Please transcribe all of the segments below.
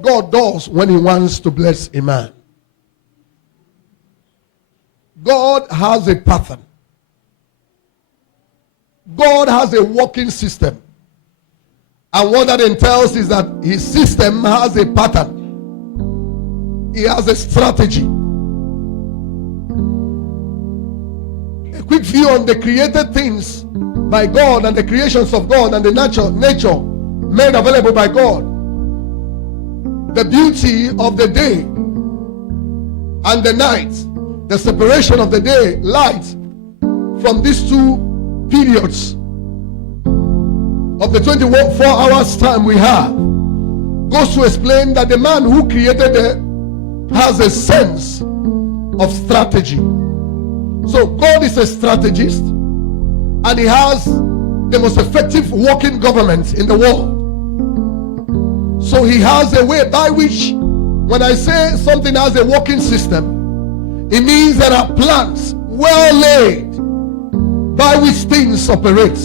what God does when he wants to bless a man. God has a pattern. God has a working system. And what that entails is that his system has a pattern. He has a strategy. A quick view on the created things by God and the creations of God and the nature made available by God. The beauty of the day and the night, the separation of the day, light, from these two periods of the 24 hours time we have, goes to explain that the man who created it has a sense of strategy. So God is a strategist, and he has the most effective working government in the world. So he has a way by which, when I say something has a working system, it means there are plans well laid by which things operate.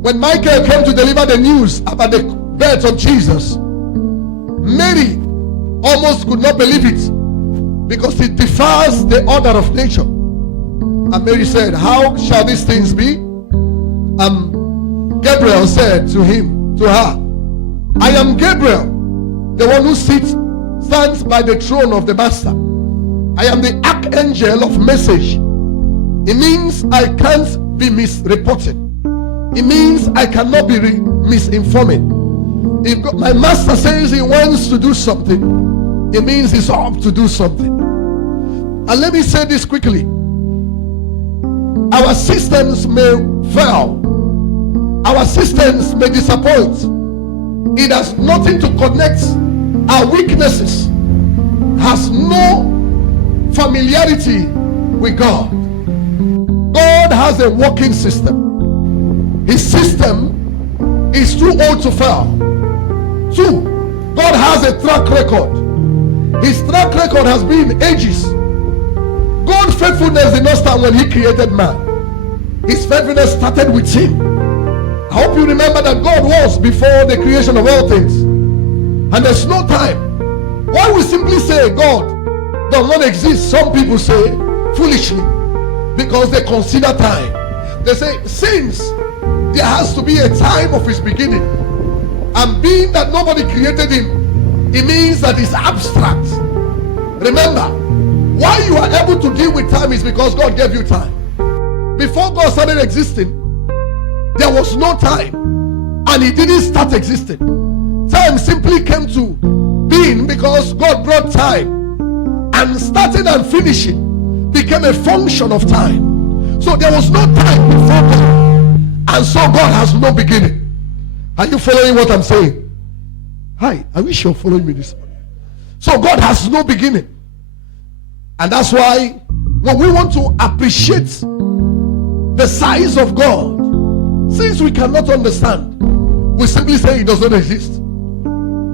When Michael came to deliver the news about the birth of Jesus, Mary almost could not believe it, because it defies the order of nature. And Mary said, "How shall these things be?" Gabriel said to her, "I am Gabriel, the one who stands by the throne of the Master. I am the archangel of message." It means I can't be misreporting. It means I cannot be misinforming. If my master says he wants to do something, it means he's up to do something. And let me say this quickly. Our systems may fail. Our systems may disappoint. It has nothing to connect our weaknesses. Has no familiarity with God. God has a working system. His system is too old to fail. 2, God has a track record. His track record has been ages. God's faithfulness did not start when he created man. His faithfulness started with him. I hope you remember that God was before the creation of all things. And there's no time. Why we simply say God does not exist, some people say foolishly, because they consider time. They say, since there has to be a time of his beginning, and being that nobody created him, it means that it's abstract. Remember, why you are able to deal with time is because God gave you time. Before God started existing, there was no time, and he didn't start existing. Time simply came to being because God brought time, and starting and finishing became a function of time. So there was no time before God, and so God has no beginning. Are you following what I'm saying? Hi, I wish you're following me this morning. So God has no beginning. And that's why when we want to appreciate the size of God, since we cannot understand, we simply say it does not exist.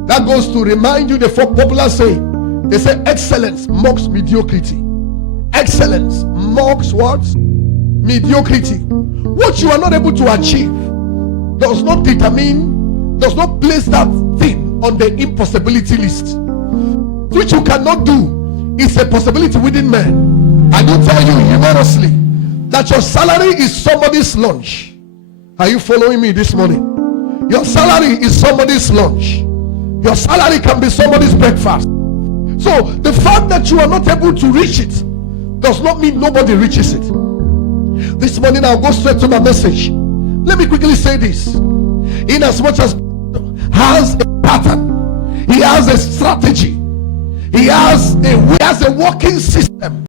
That goes to remind you the popular saying. They say excellence mocks mediocrity. Excellence mocks what? Mediocrity. What you are not able to achieve does not place that thing on the impossibility list. Which you cannot do is a possibility within man. I do tell you humorously that your salary is somebody's lunch. Are you following me this morning? Your salary is somebody's lunch. Your salary can be somebody's breakfast. So the fact that you are not able to reach it does not mean nobody reaches it. This morning I'll go straight to my message. Let me quickly say this. In as much as has a pattern, he has a strategy, he has a working system.